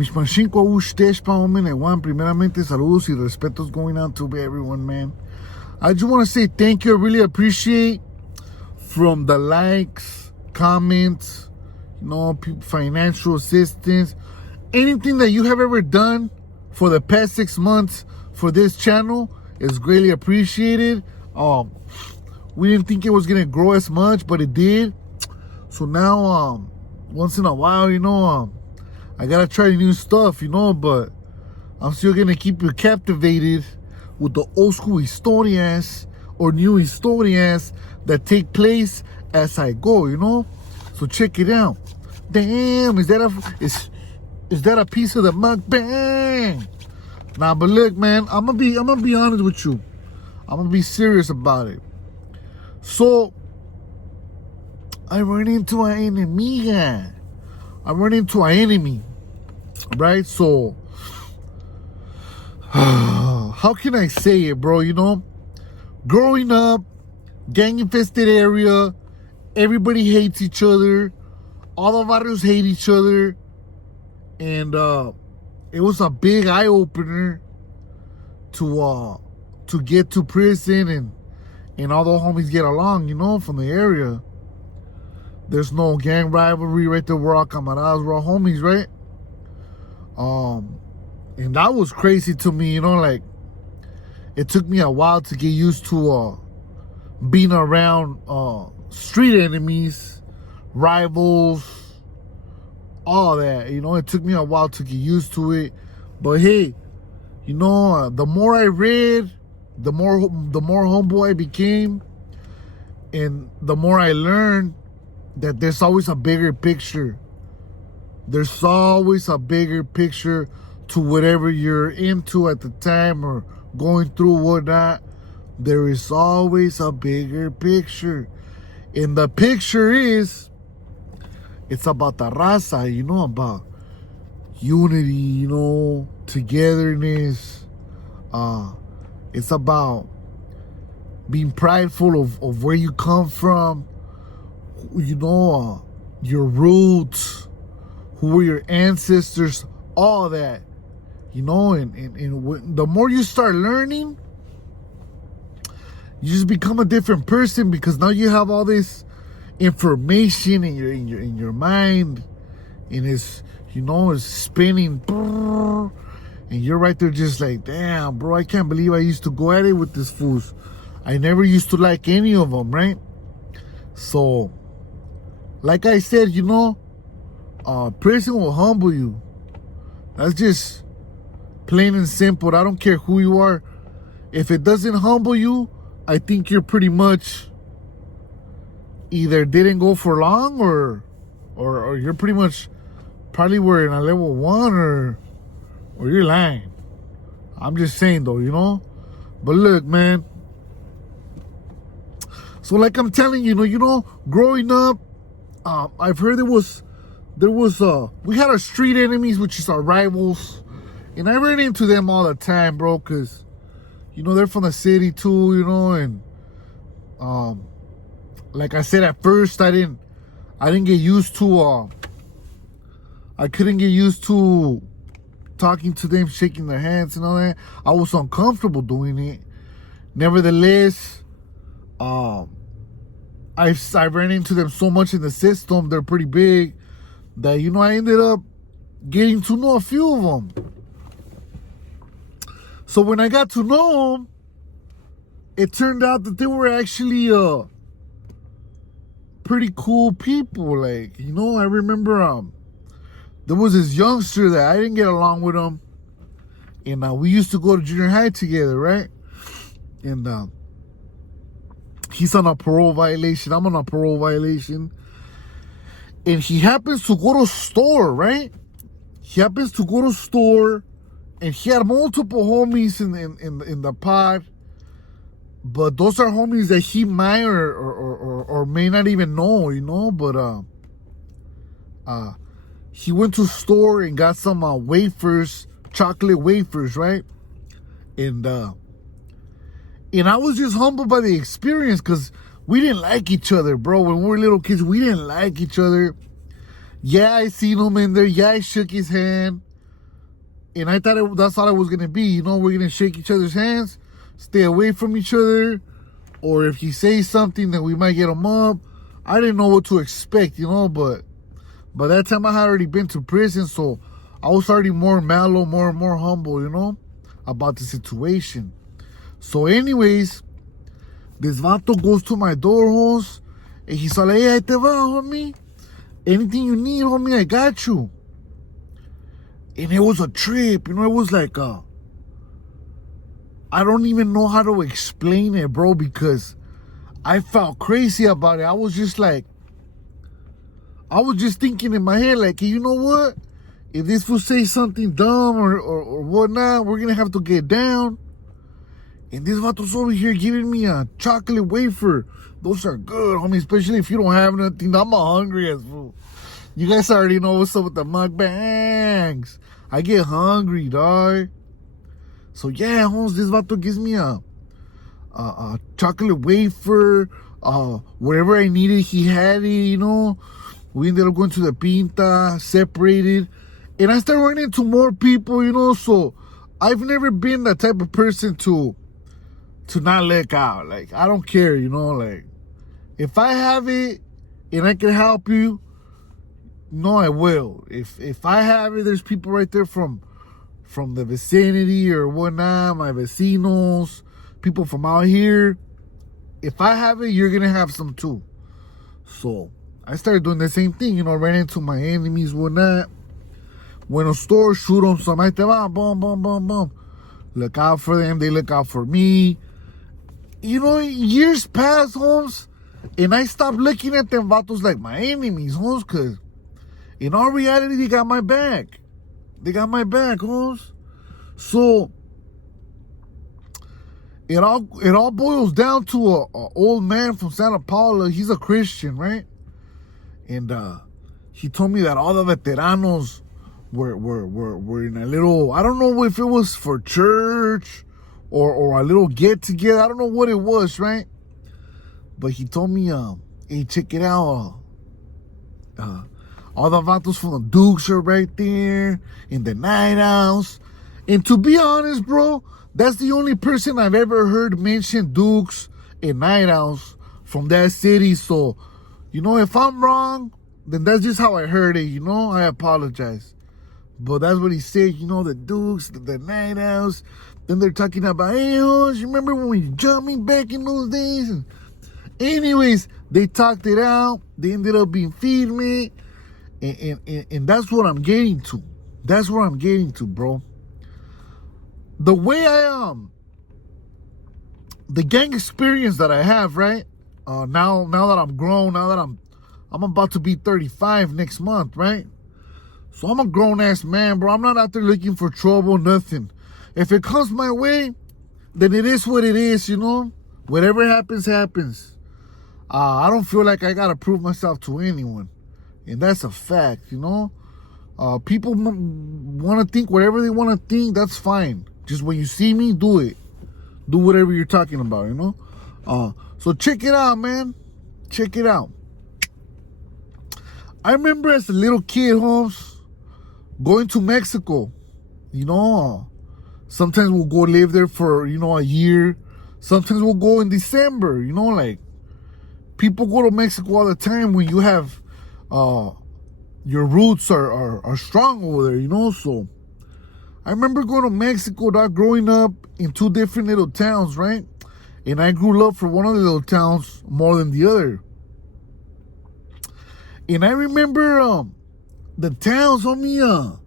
Mis machinko a ustedes pa hombre Juan. Primeramente, saludos y respetos going out to everyone, man. I just want to say thank you. I really appreciate from the likes, comments, financial assistance, anything that you have ever done for the past 6 months for this channel is greatly appreciated. We didn't think it was gonna grow as much, but it did. So now, once in a while, I gotta try new stuff, but I'm still gonna keep you captivated with the old school historias or new historias that take place as I go, So check it out. Damn, is that a piece of the mug? Bang! Nah, but look, man, I'm gonna be honest with you. I'm gonna be serious about it. So I run into an enemy. Right? So how can I say it, bro? Growing up, gang-infested area, everybody hates each other. All the barrios hate each other. And it was a big eye-opener to get to prison and all the homies get along, from the area. There's no gang rivalry right there. We're all camaradas, we're all homies, right? And that was crazy to me, like, it took me a while to get used to being around street enemies, rivals, all that. It took me a while to get used to it. But hey, the more I read, the more humble I became, and the more I learned that there's always a bigger picture. There's always a bigger picture to whatever you're into at the time or going through whatnot. There is always a bigger picture. And the picture is, it's about the raza, about unity, togetherness. It's about being prideful of where you come from, your roots, who were your ancestors, all that, and the more you start learning, you just become a different person, because now you have all this information in your mind, and it's spinning, and you're right there just like, damn, bro, I can't believe I used to go at it with this fools. I never used to like any of them, right? So, like I said, prison will humble you. That's just plain and simple. I don't care who you are. If it doesn't humble you, I think you're pretty much either didn't go for long or you're pretty much probably were in a level 1 or you're lying. I'm just saying though, But look, man. So like I'm telling you, growing up, I've heard we had our street enemies, which is our rivals, and I ran into them all the time, bro, because they're from the city too, and like I said, at first I didn't get used to I couldn't get used to talking to them, shaking their hands and all that. I was uncomfortable doing it. Nevertheless, I ran into them so much in the system, they're pretty big, that I ended up getting to know a few of them. So when I got to know them, it turned out that they were actually pretty cool people. Like, I remember there was this youngster that I didn't get along with him, and we used to go to junior high together, right? And he's on a parole violation. I'm on a parole violation. And he happens to go to store, right? He happens to go to store, and he had multiple homies in the pod. But those are homies that he might or may not even know, But he went to store and got some wafers, chocolate wafers, right? And I was just humbled by the experience, because we didn't like each other, bro. When we were little kids, we didn't like each other. Yeah, I seen him in there. Yeah, I shook his hand. And I thought that's all it was going to be. You know, we're going to shake each other's hands, stay away from each other. Or if he says something, then we might get him up. I didn't know what to expect, you know, but by that time I had already been to prison, so I was already more mellow, more humble, you know, about the situation. So anyways, this vato goes to my door, homes, and he's like, hey, ahí te va, homie. Anything you need, homie, I got you. And it was a trip, you know, it was like I don't even know how to explain it, bro, because I felt crazy about it. I was just thinking in my head, like, hey, you know what? If this fool say something dumb or whatnot, we're going to have to get down. And this vato's over here giving me a chocolate wafer. Those are good, homie, especially if you don't have nothing. I'm a hungry as fool. You guys already know what's up with the mukbangs. I get hungry, dog. So yeah, homes, this vato gives me a chocolate wafer, wherever I needed, he had it, you know. We ended up going to the Pinta, separated, and I started running into more people, you know. So I've never been that type of person to not let out. Like, I don't care, you know. Like, if I have it and I can help you, no, I will. If I have it, there's people right there from the vicinity or whatnot, my vecinos, people from out here. If I have it, you're going to have some too. So I started doing the same thing, you know, ran into my enemies, whatnot. Went to store, shoot them, some, ahí te va, boom, boom, boom, boom. Look out for them, they look out for me. You know, years pass, homes, and I stopped looking at them vatos like my enemies, homes, because in all reality, they got my back. They got my back, homes. So it all boils down to a old man from Santa Paula. He's a Christian, right? And he told me that all the veteranos were in a little, I don't know if it was for church or a little get together. I don't know what it was, right? But he told me, hey, check it out. All the vatos from the Dukes are right there in the night house. And to be honest, bro, that's the only person I've ever heard mention Dukes and night house from that city. So, you know, if I'm wrong, then that's just how I heard it, you know. I apologize. But that's what he said, you know, the Dukes, the night house. Then they're talking about, hey, you remember when we jumped me back in those days? And anyways, they talked it out. They ended up being firme. And that's what I'm getting to. That's what I'm getting to, bro. The way the gang experience that I have, right? Now that I'm grown, now that I'm about to be 35 next month, right? So I'm a grown-ass man, bro. I'm not out there looking for trouble, nothing. If it comes my way, then it is what it is, you know? Whatever happens, happens. I don't feel like I gotta prove myself to anyone. And that's a fact, you know? People want to think whatever they want to think, that's fine. Just when you see me, do it. Do whatever you're talking about, you know? So check it out, man. Check it out. I remember as a little kid, Holmes, going to Mexico. You know, sometimes we'll go live there for, you know, a year. Sometimes we'll go in December, you know, like people go to Mexico all the time when you have your roots are strong over there, you know. So I remember going to Mexico, dog, growing up in two different little towns, right? And I grew up for one of the little towns more than the other. And I remember the towns, homie,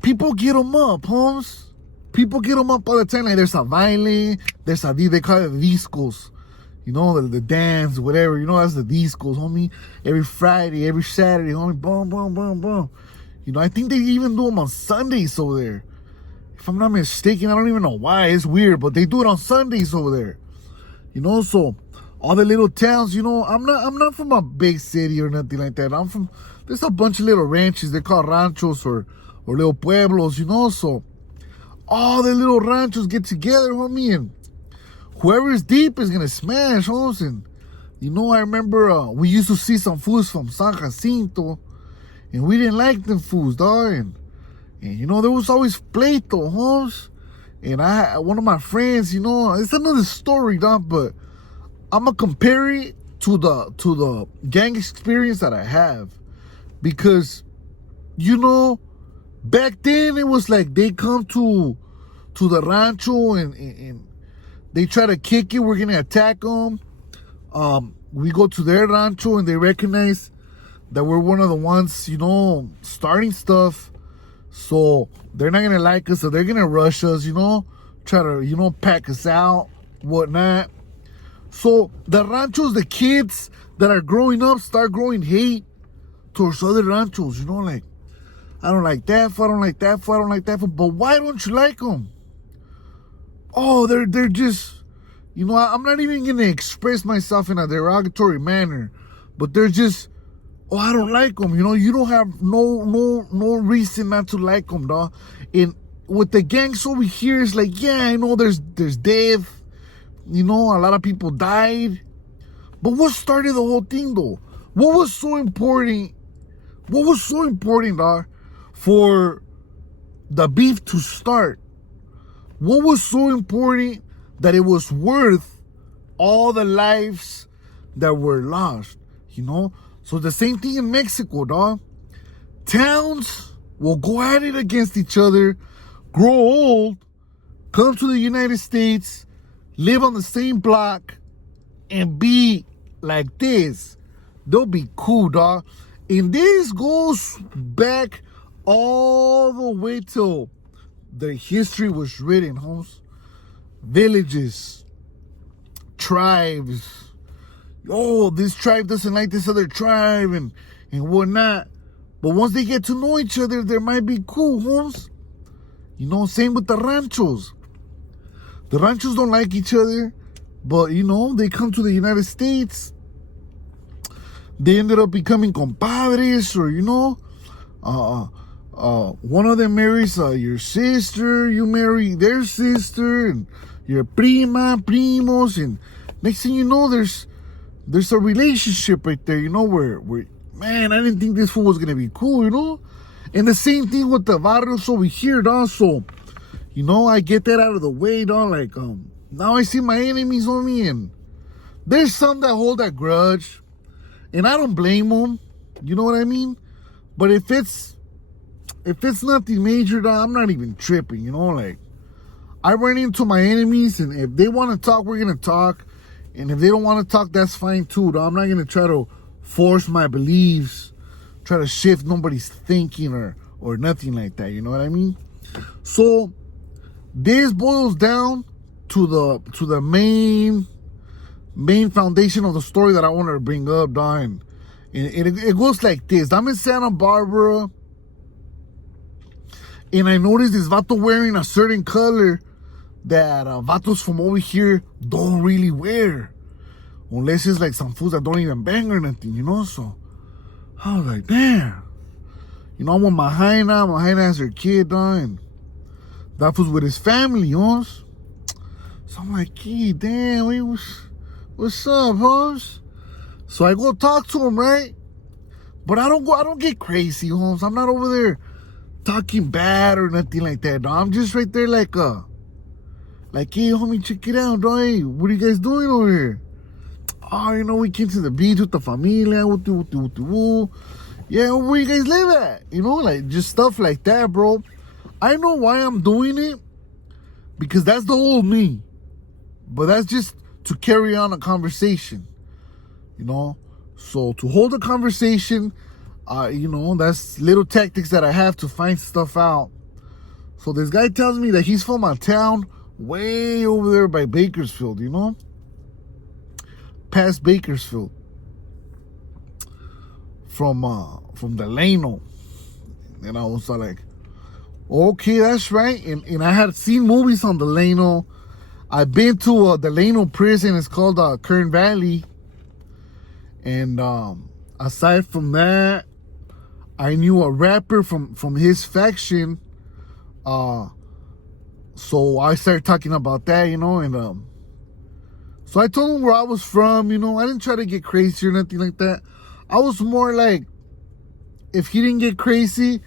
people get them up, Holmes. People get them up all the time. Like there's a baile, there's a, they call it discos. You know, the dance, whatever. You know, that's the discos, homie. Every Friday, every Saturday, homie. Boom, boom, boom, boom. You know, I think they even do them on Sundays over there. If I'm not mistaken, I don't even know why. It's weird, but they do it on Sundays over there. You know, so all the little towns, you know, I'm not from a big city or nothing like that. I'm from, there's a bunch of little ranches. They call ranchos or little pueblos, you know. So all the little ranchos get together, homie, and whoever is deep is gonna smash, homes. And you know, I remember we used to see some fools from San Jacinto, and we didn't like them fools, dog. And there was always pleito, Holmes. And one of my friends, it's another story, dog, but I'm gonna compare it to the gang experience that I have. Because, back then it was like they come to the rancho and they try to kick it. We're gonna attack them. We go to their rancho and they recognize that we're one of the ones, starting stuff. So they're not gonna like us, so they're gonna rush us, try to, pack us out, whatnot. So the ranchos, the kids that are growing up start growing hate towards other ranchos, like, I don't like that fool, I don't like that fool, I don't like that fool. But why don't you like them? Oh, they're just, I'm not even gonna express myself in a derogatory manner, but they're just, oh, I don't like them. You don't have no reason not to like them, dog. And with the gangs over here, it's like, yeah, I know there's death. A lot of people died. But what started the whole thing, though? What was so important? What was so important, dog, for the beef to start? What was so important that it was worth all the lives that were lost, So the same thing in Mexico, dog. Towns will go at it against each other, grow old, come to the United States, live on the same block, and be like this. They'll be cool, dog. And this goes back all the way till the history was written, Holmes. Villages, tribes. Oh, this tribe doesn't like this other tribe and whatnot. But once they get to know each other, they might be cool, Holmes. Same with the ranchos. The ranchos don't like each other, but, they come to the United States. They ended up becoming compadres, or, one of them marries your sister, you marry their sister, and your primos, and next thing you know, there's a relationship right there, where man, I didn't think this fool was gonna be cool, And the same thing with the barrios over here, dog. So, I get that out of the way, dog. Like, now I see my enemies on me, and there's some that hold that grudge, and I don't blame them. You know what I mean? But if it's nothing major, dog, I'm not even tripping. Like, I run into my enemies, and if they want to talk, we're gonna talk. And if they don't want to talk, that's fine too, dog. I'm not gonna try to force my beliefs, try to shift nobody's thinking or nothing like that. You know what I mean? So this boils down to the main foundation of the story that I wanted to bring up, dog. And it goes like this. I'm in Santa Barbara, and I noticed this vato wearing a certain color that vatos from over here don't really wear, unless it's like some fools that don't even bang or nothing, So I was like, damn, I'm with my hyena has her kid, dog, and that was with his family, So I'm like, hey, damn, what's up, Holmes? So I go talk to him, right? But I don't get crazy, Holmes. I'm not over there talking bad or nothing like that, dog. I'm just right there like, hey, homie, check it out, dog. Hey, what are you guys doing over here? Oh, we came to the beach with the familia. Yeah, where you guys live at? Like, just stuff like that, bro. I know why I'm doing it, because that's the old me. But that's just to carry on a conversation, So to hold a conversation, that's little tactics that I have to find stuff out. So this guy tells me that he's from a town way over there by Bakersfield, past Bakersfield, from Delano. And I was like, okay, that's right. And I had seen movies on Delano. I've been to Delano prison. It's called Kern Valley. And aside from that, I knew a rapper from his faction. So I started talking about that, and so I told him where I was from, I didn't try to get crazy or nothing like that. I was more like, if he didn't get crazy,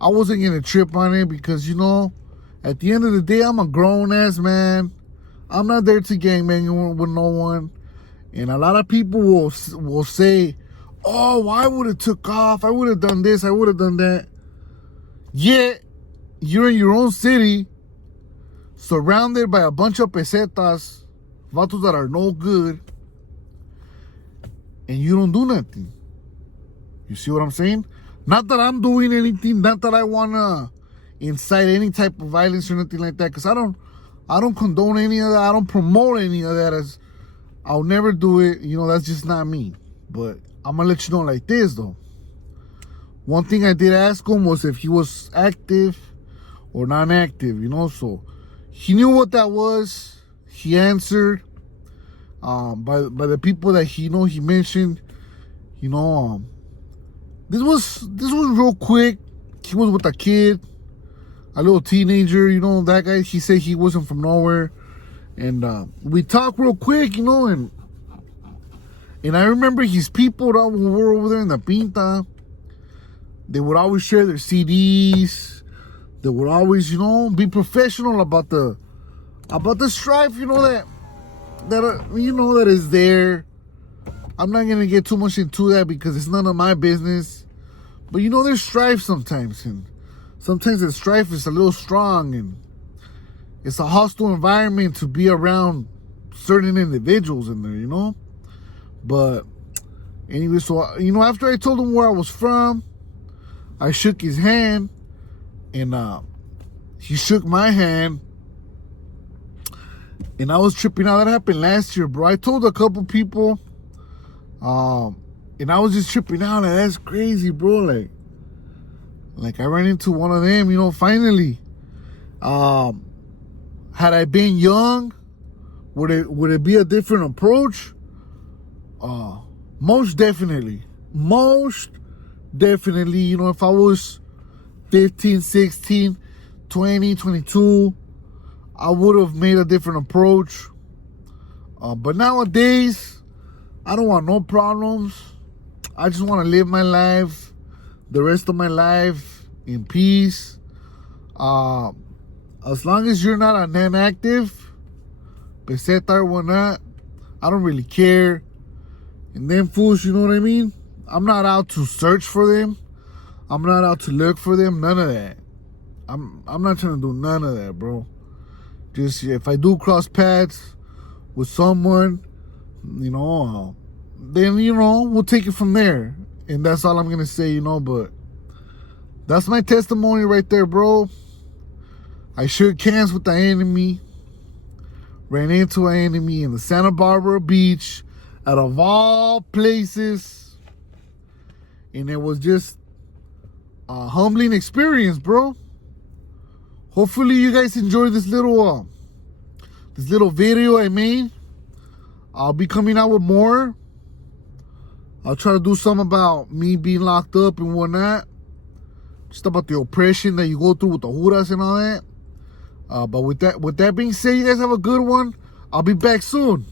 I wasn't gonna trip on it because, you know, at the end of the day, I'm a grown ass man. I'm not there to gangbang with no one. And a lot of people will say, "Oh, well, I would have took off. I would have done this. I would have done that." Yet you're in your own city, surrounded by a bunch of pesetas, vatos that are no good, and you don't do nothing. You see what I'm saying? Not that I'm doing anything. Not that I wanna incite any type of violence or nothing like that. Cause I don't condone any of that. I don't promote any of that. As I'll never do it. You know, that's just not me. But I'm gonna let you know like this though. One thing I did ask him was if he was active or non-active. You know, so he knew what that was. He answered. By the people that he mentioned. You know, this was real quick. He was with a kid, a little teenager. You know, that guy. He said he wasn't from nowhere, and we talked real quick. You know, and I remember his people that were over there in the Pinta. They would always share their CDs. They would always, you know, be professional about the strife. You know that is there. I'm not gonna get too much into that because it's none of my business. But you know, there's strife sometimes, and sometimes the strife is a little strong, and it's a hostile environment to be around certain individuals in there, you know. But anyway, so you know, after I told him where I was from, I shook his hand, and he shook my hand, and I was tripping out. That happened last year, bro. I told a couple people. And I was just tripping out. Like, that's crazy, bro. Like I ran into one of them, you know, finally. Had I been young, would it be a different approach? Most definitely. Most definitely. You know, if I was 15, 16, 20, 22, I would have made a different approach. But nowadays, I don't want no problems. I just want to live my life, the rest of my life, in peace. As long as you're not a non-active, peseta or whatnot, I don't really care. And them fools, you know what I mean? I'm not out to search for them. I'm not out to look for them. None of that. I'm not trying to do none of that, bro. Just if I do cross paths with someone, you know, then, you know, we'll take it from there. And that's all I'm going to say, you know, but that's my testimony right there, bro. I shook hands with the enemy, ran into an enemy in the Santa Barbara Beach, out of all places. And it was just a humbling experience, bro. Hopefully you guys enjoyed this little video I made. I'll be coming out with more. I'll try to do some about me being locked up and whatnot. Just about the oppression that you go through with the juras and all that. But with that being said, you guys have a good one. I'll be back soon.